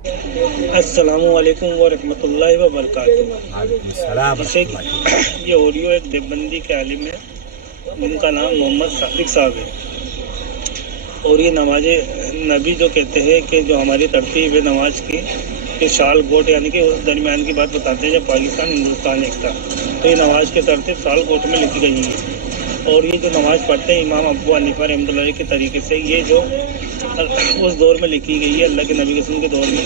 अस्सलामु अलैकुम व रहमतुल्लाहि व बरकातुहू। जैसे ये ऑडियो एक देवबंदी के आलिम है, उनका नाम मोहम्मद सादिक साहब है, और ये नमाज नबी जो कहते हैं कि जो हमारी तरतीब है नमाज की, कि शाल कोट यानी कि उस दरमियान की बात बताते हैं जब पाकिस्तान हिंदुस्तान एक था, तो ये नमाज के तरतीब शाल कोट में लिखी गई है। और ये जो नमाज पढ़ते हैं इमाम अबू हनीफा रहमतुल्लाह के तरीके से, ये जो उस दौर में लिखी गई है अल्लाह के नबी के दौर में,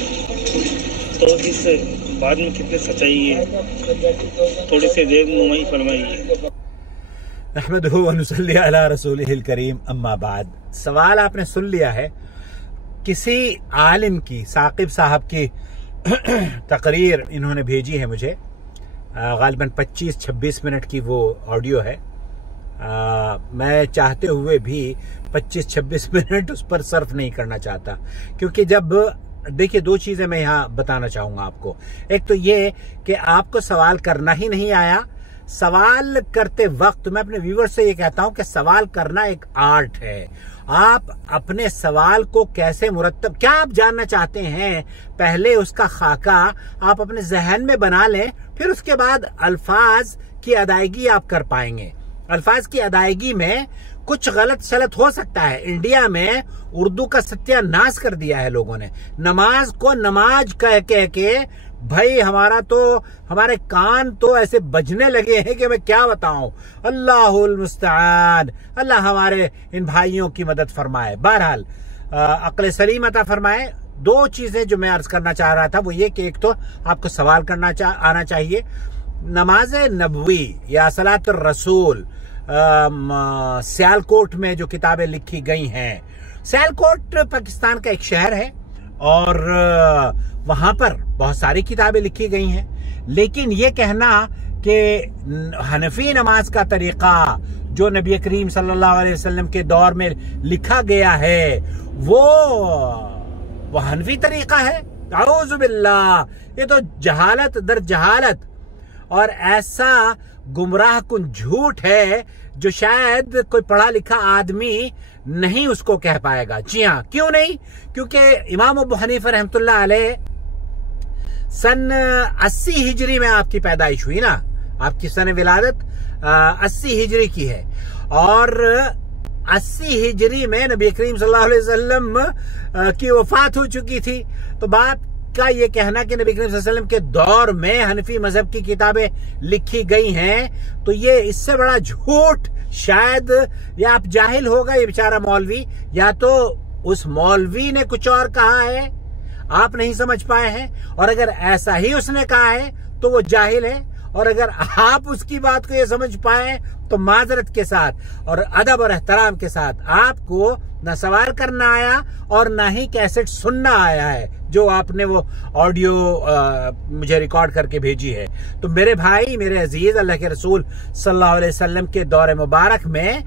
तो इस बात में कितनी सच्चाई है, थोड़ी सी देर नुमाई फरमाइए। अहमदुहु व नुसल्ली अला रसूलिहिल करीम, अम्मा बाद। सवाल आपने सुन लिया है। किसी आलिम की, साकिब साहब की तकरीर इन्होंने भेजी है मुझे, गालिबन 25-26 मिनट की वो ऑडियो है। मैं चाहते हुए भी 25-26 मिनट उस पर सर्फ नहीं करना चाहता, क्योंकि जब देखिए, दो चीजें मैं यहाँ बताना चाहूंगा आपको। एक तो ये कि आपको सवाल करना ही नहीं आया। सवाल करते वक्त मैं अपने व्यूअर से ये कहता हूं कि सवाल करना एक आर्ट है। आप अपने सवाल को कैसे मुरत्तब, क्या आप जानना चाहते हैं, पहले उसका खाका आप अपने जहन में बना लें, फिर उसके बाद अल्फाज की अदायगी आप कर पाएंगे। अल्फाज की अदायगी में कुछ गलत सलत हो सकता है। इंडिया में उर्दू का सत्यानाश कर दिया है लोगों ने। नमाज को नमाज कह के भाई हमारे कान तो ऐसे बजने लगे हैं कि मैं क्या बताऊं। अल्लाहुल मुस्तआन, अल्लाह हमारे इन भाइयों की मदद फरमाए। बहरहाल अक्ल सलीम अता फरमाए। दो चीजें जो मैं अर्ज करना चाह रहा था वो ये कि एक तो आपको सवाल करना आना चाहिए। नमाज नबवी या सलात रसूल सियालकोट में जो किताबें लिखी गई हैं, सियालकोट पाकिस्तान का एक शहर है और वहां पर बहुत सारी किताबें लिखी गई हैं, लेकिन ये कहना कि हनफी नमाज का तरीका जो नबी करीम सल्लल्लाहु अलैहि वसल्लम के दौर में लिखा गया है वो हनफी तरीका है, औज़ु बिल्लाह, ये तो जहालत दर जहालत और ऐसा गुमराह कुन झूठ है जो शायद कोई पढ़ा लिखा आदमी नहीं उसको कह पाएगा। जी हाँ, क्यों नहीं? क्योंकि इमाम अबू हनीफा रहमतुल्लाह अलैह सन 80 हिजरी में आपकी पैदाइश हुई ना, आपकी सन विलादत 80 हिजरी की है और 80 हिजरी में नबी करीम सल्लल्लाहु अलैहि वसल्लम की वफात हो चुकी थी। तो बात का ये कहना कि नबी करीम सल्लल्लाहु अलैहि वसल्लम के दौर में हनफी मजहब की किताबें लिखी गई हैं, तो ये इससे बड़ा झूठ शायद, या आप जाहिल होगा ये बेचारा मौलवी, या तो उस मौलवी ने कुछ और कहा है आप नहीं समझ पाए हैं, और अगर ऐसा ही उसने कहा है तो वो जाहिल है, और अगर आप उसकी बात को ये समझ पाए तो माजरत के साथ और अदब और एहतराम के साथ आपको ना सवाल करना आया और ना ही कैसेट सुनना आया है जो आपने वो ऑडियो मुझे रिकॉर्ड करके भेजी है। तो मेरे भाई, मेरे अजीज, अल्लाह के रसूल सल्लल्लाहु अलैहि वसल्लम के दौर मुबारक में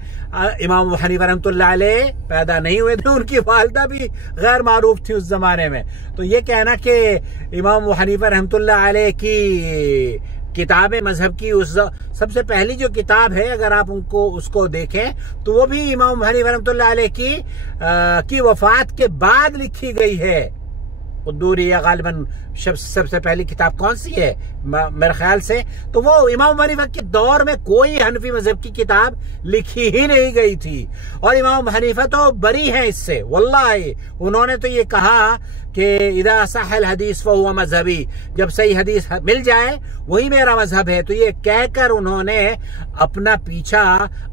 इमाम हनीफा रहमतुल्लाह अलैह पैदा नहीं हुए थे, उनकी वालिदा भी गैर मारूफ थी उस जमाने में। तो ये कहना कि इमाम हनीफा रहमतुल्लाह अलैह की किताबें मजहब की, उस सबसे पहली जो किताब है अगर आप उसको देखें तो वो भी इमाम हनीफा रहमतुल्लाह अलैह की वफात के बाद लिखी गई है। कुद्दूरी या गालिबन सबसे पहली किताब कौन सी है मेरे ख्याल से, तो वो इमाम हनीफा के दौर में कोई हनफी मजहब की किताब लिखी ही नहीं गई थी। और इमाम हनीफा तो बरी हैं इससे, वल्लाही। उन्होंने तो ये कहा कि इदा सहल हदीस फहुवा मजहबी, जब सही हदीस मिल जाए वही मेरा मजहब है। तो ये कहकर उन्होंने अपना पीछा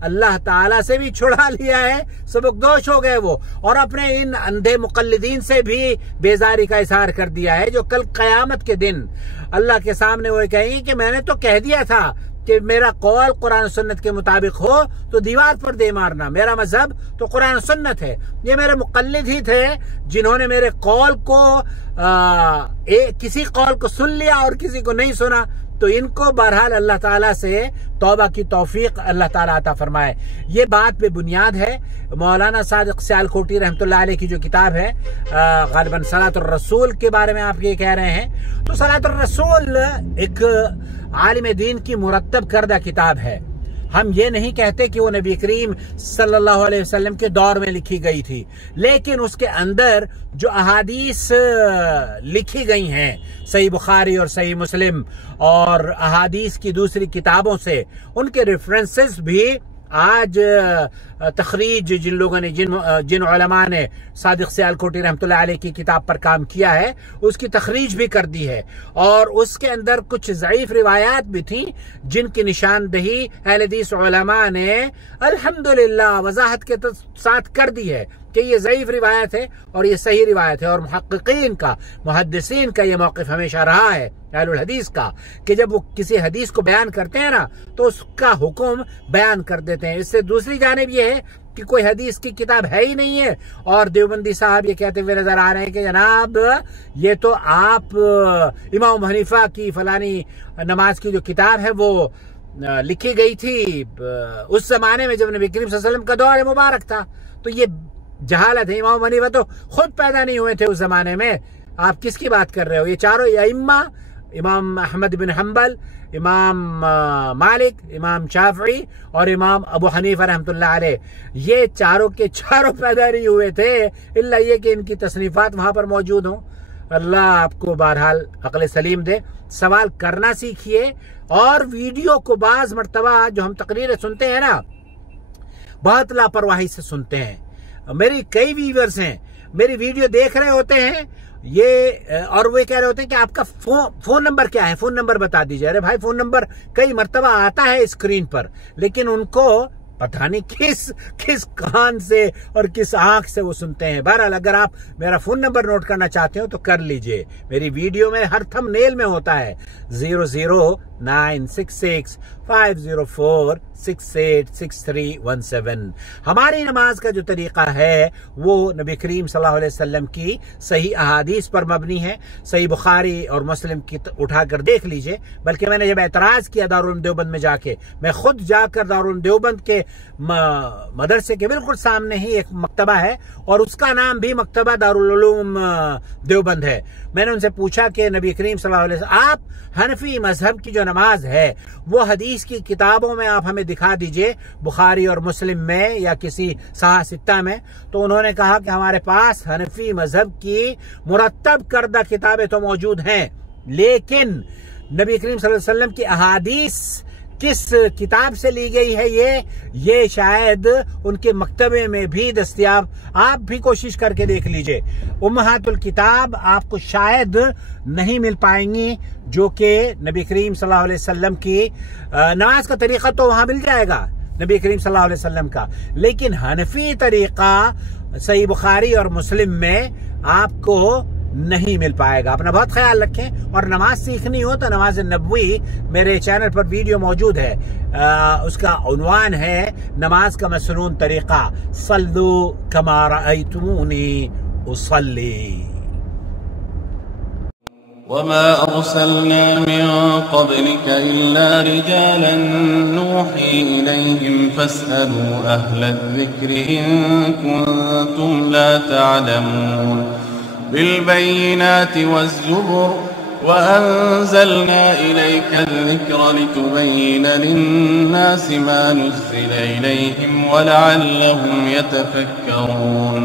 अल्लाह ताला से भी छुड़ा लिया है, सबकदोश हो गए वो, और अपने इन अंधे मुकल्लिदीन से भी बेजारी का इजहार कर दिया है, जो कल कयामत के दिन अल्लाह के सामने वो कहेंगे कि मैंने तो कह दिया था कि मेरा कौल कुरान सुन्नत के मुताबिक हो तो दीवार पर दे मारना, मेरा मजहब तो कुरान सुन्नत है। ये मेरे मुकल्लिद ही थे जिन्होंने मेरे कौल को किसी कौल को सुन लिया और किसी को नहीं सुना। तो इनको बहरहाल अल्लाह ताला से तौबा की तौफीक अल्लाह ताला अता फरमाए। ये बात पे बुनियाद है मौलाना सादिक सियालकोटी रहमतुल्लाह अलैह की जो किताब है गालिबन सलातुर रसूल के बारे में आप ये कह रहे हैं। तो सलातुर रसूल एक आलिम दीन की मुरत्तब करदा किताब है। हम ये नहीं कहते कि वो नबी करीम सल्लल्लाहु अलैहि वसल्लम के दौर में लिखी गई थी, लेकिन उसके अंदर जो अहादीस लिखी गई हैं सही बुखारी और सही मुस्लिम और अहादीस की दूसरी किताबों से, उनके रेफरेंसेस भी आज तखरीज जिन लोगों ने जिन उलमा ने सादिक सियालकोटी रहमतुल्लाह अलैह की किताब पर काम किया है उसकी तखरीज भी कर दी है, और उसके अंदर कुछ ज़ईफ रिवायात भी थी जिनकी निशानदही अहले हदीस उलमा ने अल्हम्दुलिल्लाह वजाहत के साथ कर दी है कि ये ज़ईफ रिवायत है और ये सही रिवायत है। और मुहक्किकीन का, मुहद्दिसीन का ये मौक़िफ़ हमेशा रहा है अहलुल हदीस का कि जब वो किसी हदीस को बयान करते हैं ना तो उसका हुक्म बयान कर देते हैं। इससे दूसरी जानिब ये है कि कोई हदीस की किताब है ही नहीं है और देवबंदी साहब ये कहते हुए नजर आ रहे हैं कि जनाब ये तो आप इमाम हनीफा की फलानी नमाज की जो किताब है वो लिखी गई थी उस जमाने में जब नबी करीम सल्लल्लाहु अलैहि वसल्लम का दौर मुबारक था। तो ये जहालत है। इमाम हनीफा तो खुद पैदा नहीं हुए थे उस जमाने में, आप किसकी बात कर रहे हो? ये चारों अइम्मा, इमाम अहमद बिन हम्बल, इमाम मालिक, इमाम शाफी और इमाम अबू हनीफा रहमतुल्लाह अलैह, ये चारों के चारों पैदा नहीं हुए थे, इल्ला ये कि इनकी तसनीफात वहां पर मौजूद हों। अल्लाह आपको बहरहाल अक्ल सलीम दे। सवाल करना सीखिए और वीडियो को बाज मर्तबा जो हम तकरीरें सुनते हैं ना बहुत लापरवाही से सुनते हैं। मेरी कई व्यूअर्स हैं, मेरी वीडियो देख रहे होते हैं ये और वे कह रहे होते हैं कि आपका फोन नंबर क्या है, फोन नंबर बता दीजिए। अरे भाई फोन नंबर कई मर्तबा आता है स्क्रीन पर, लेकिन उनको पता नहीं किस कान से और किस आंख से वो सुनते हैं। बहरहाल अगर आप मेरा फोन नंबर नोट करना चाहते हो तो कर लीजिए, मेरी वीडियो में हर थंबनेल में होता है 0096650468617। हमारी नमाज का जो तरीका है वो नबी करीम सल्लल्लाहु अलैहि वसल्लम की सही अहादीस पर मबनी है। सही बुखारी और मुस्लिम की उठाकर देख लीजिए। बल्कि मैंने जब एतराज किया दारुल उलूम देवबंद में जाके, मैं खुद जाकर दारुल उलूम देवबंद के मदरसे के बिल्कुल सामने ही एक मकतबा है और उसका नाम भी मकतबा दारुल उलूम देवबंद है। मैंने उनसे पूछा कि नबी करीम सल्लल्लाहु अलैहि वसल्लम, आप हनफी मजहब की जो नमाज है वो हदीस की किताबों में आप हमें दिखा दीजिए, बुखारी और मुस्लिम में या किसी सहा सित्ता में। तो उन्होंने कहा कि हमारे पास हनफी मजहब की मुरत्तब करदा किताबें तो मौजूद हैं, लेकिन नबी करीम सल्लल्लाहु अलैहि वसल्लम की अहादीस किस किताब से ली गई है ये शायद उनके मकतबे में भी दस्तयाब। आप भी कोशिश करके देख लीजिए, उम्महातुल किताब आपको शायद नहीं मिल पाएंगी जो कि नबी करीम सल्लल्लाहु अलैहि वसल्लम की नमाज का तरीका तो वहां मिल जाएगा नबी करीम सल्लल्लाहु अलैहि वसल्लम का, लेकिन हनफी तरीका सही बुखारी और मुस्लिम में आपको नहीं मिल पाएगा। अपना बहुत ख्याल रखें और नमाज सीखनी हो तो नमाज नबवी मेरे चैनल पर वीडियो मौजूद है, उसका उन्वान है नमाज का मसनून तरीका, सल्लू कमा रअयतमूनी उसल्ली। वमा अरसलना मिन क़ब्लिका इल्ला रिजालन नूही इलैहिम फस्अलू अहला ज़िक्रि इन कुंतुम ला तअलमून बिलबय्यिनाति वज़्ज़ुबुर वअंज़लना इलैका अज़्ज़िक्र लितुबय्यिना लिन्नासि मा नुज़्ज़िला इलैहिम वलअल्लहुम यतफ़क्करून।